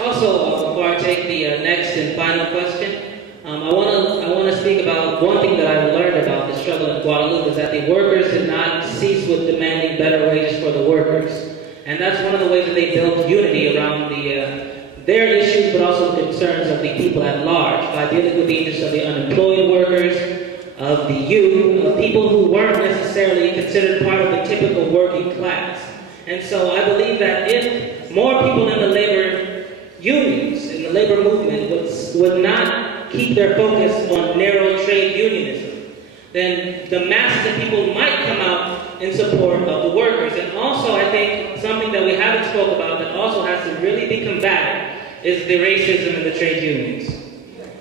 Also, before I take the next and final question, I want to speak about one thing that I've learned about the struggle in Guadeloupe is that the workers did not cease with demanding better wages for the workers, and that's one of the ways that they built unity around their issues, but also the concerns of the people at large by dealing with the interests of the unemployed workers, of the youth, of people who weren't necessarily considered part of the typical working class. And so I believe that if more people in the labor unions, in the labor movement, would not keep their focus on narrow trade unionism, then the masses of people might come out in support of the workers. And also, I think something that we haven't spoke about that also has to really be combated is the racism in the trade unions.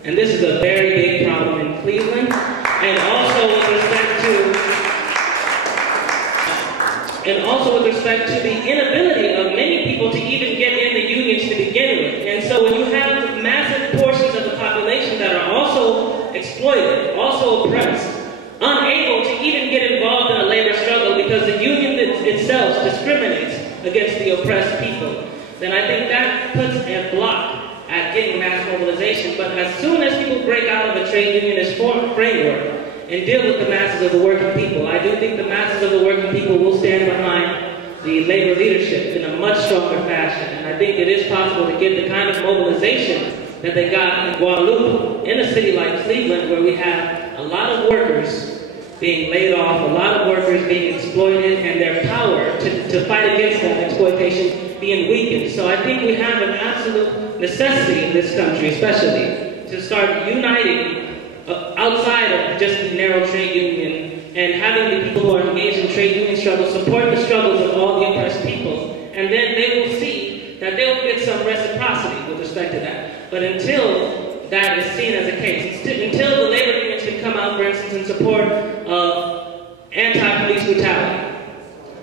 And this is a very big problem in Cleveland, and also with respect to the inability of many people to even get in the unions to begin with. And so when you have massive portions of the population that are also exploited, also oppressed, unable to even get involved in a labor struggle because the union itself discriminates against the oppressed people, then I think that puts a block at getting mass mobilization. But as soon as people break out of a trade unionist framework and deal with the masses of the working people, I do think the masses of the working people will stand behind the labor leadership in a much stronger fashion. And I think it is possible to get the kind of mobilization that they got in Guadeloupe, in a city like Cleveland, where we have a lot of workers being laid off, a lot of workers being exploited, and their power to fight against that exploitation being weakened. So I think we have an absolute necessity in this country, especially, to start uniting outside of just the narrow trade union and having the people who are engaged in trade union struggles support the struggles of all the oppressed people. And then they will see that they will get some reciprocity with respect to that. But until that is seen as a case, until the labor unions can come out, for instance, in support of anti-police brutality,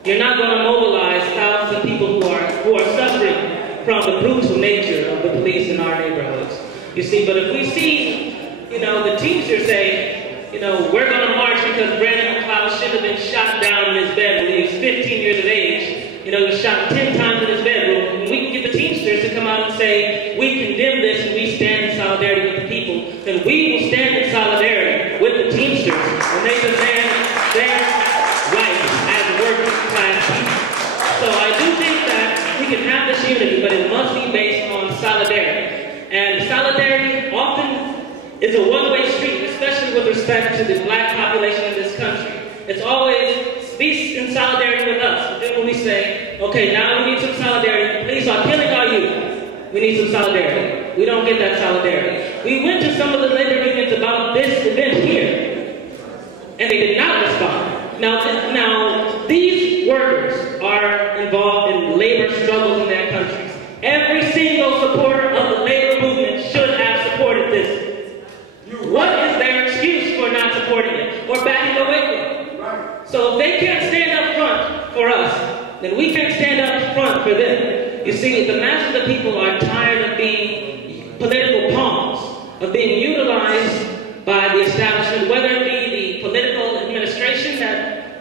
you're not going to mobilize thousands of people who are suffering from the brutal nature of the police in our neighborhoods. You see, but if we see, the Teamsters say, we're going to march because Brandon McLeod should have been shot down in his bed when he was 15 years of age. He was shot 10 times in his bedroom. And we can get the Teamsters to come out and say, we condemn this and we stand in solidarity with the people. Then we will stand in solidarity with the Teamsters when they demand their rights as working class people. So I do think that we can have this unity, but it must be based on solidarity. And solidarity often is a one-way street, especially with respect to the black population in this country. It's always, be in solidarity with us. But then when we say, okay, now we need some solidarity, the police are killing our youth, we need some solidarity. We don't get that solidarity. We went to some of the labor unions about this event here, and they did not respond. Now these workers are involved in labor struggles in their countries. Every single supporter of the labor movement should have supported this. What is their excuse for not supporting it or backing away from it? So if they can't stand up front for us, then we can't stand up front for them. You see, the masses of people are tired of being political pawns, of being utilized by the establishment, whether it be the political administration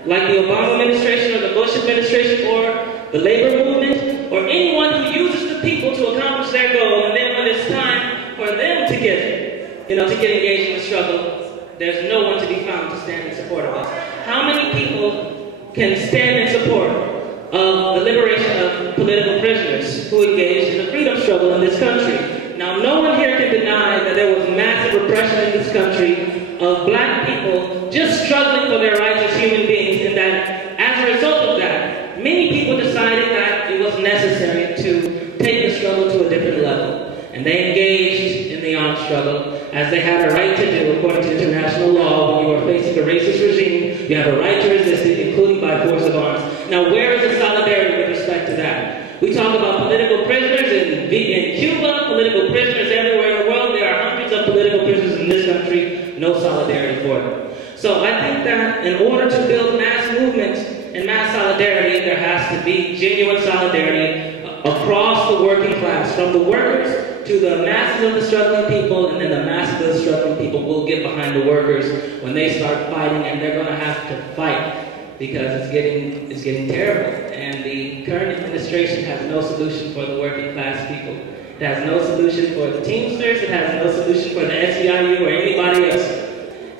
like the Obama administration or the Bush administration or the labor movement, or anyone who uses the people to accomplish their goal, and then when it's time for them to get engaged in the struggle, there's no one to be found to stand in support of us. How many people can stand in support of the liberation of political prisoners who engaged in the freedom struggle in this country? Now, no one here can deny that there was massive repression in this country of black people just struggling for their rights as human beings, and that as a result of that, many people decided that it was necessary to take the struggle to a different level. And they engaged in the armed struggle, as they had a right to do according to international law. When you are facing a racist regime, you have a right to resist it, including by force of arms. Now, where is the solidarity with respect to that? We talk about political prisoners in Cuba, political prisoners everywhere in the world. There are hundreds of political prisoners in this country, no solidarity for them. So I think that in order to build mass movements and mass solidarity, there has to be genuine solidarity across the working class, from the workers to the masses of the struggling people, and then the masses of the struggling people will get behind the workers when they start fighting, and they're going to have to fight because it's getting terrible. And the current administration has no solution for the working class people. It has no solution for the Teamsters. It has no solution for the SEIU or anybody else.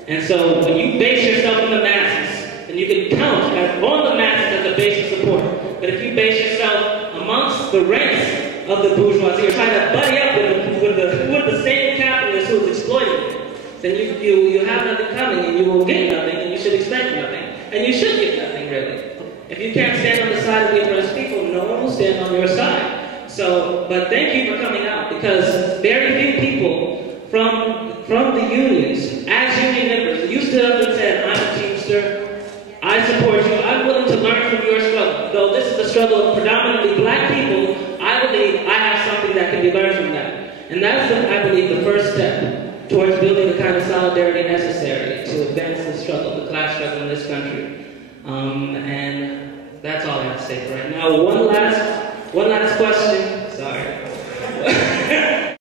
And so when you base yourself on the masses, and you can count on the masses as a base of support, but if you base yourself amongst the ranks of the bourgeoisie, you're trying to buddy up with the same capitalist who is exploiting it, then you have nothing coming, and you will get nothing, and you should expect nothing. And you should get nothing, really. If you can't stand on the side of the oppressed people, no one will stand on your side. So, but thank you for coming out, because very few people from the unions, as union members, you stood up and said, I'm a Teamster, I support you, I'm willing to learn from your struggle. Though this is the struggle of predominantly black people, I believe I have something that can be learned from that. And that's, I believe, the first step towards building the kind of solidarity necessary to advance the struggle, the class struggle in this country. And that's all I have to say for right now. One last question.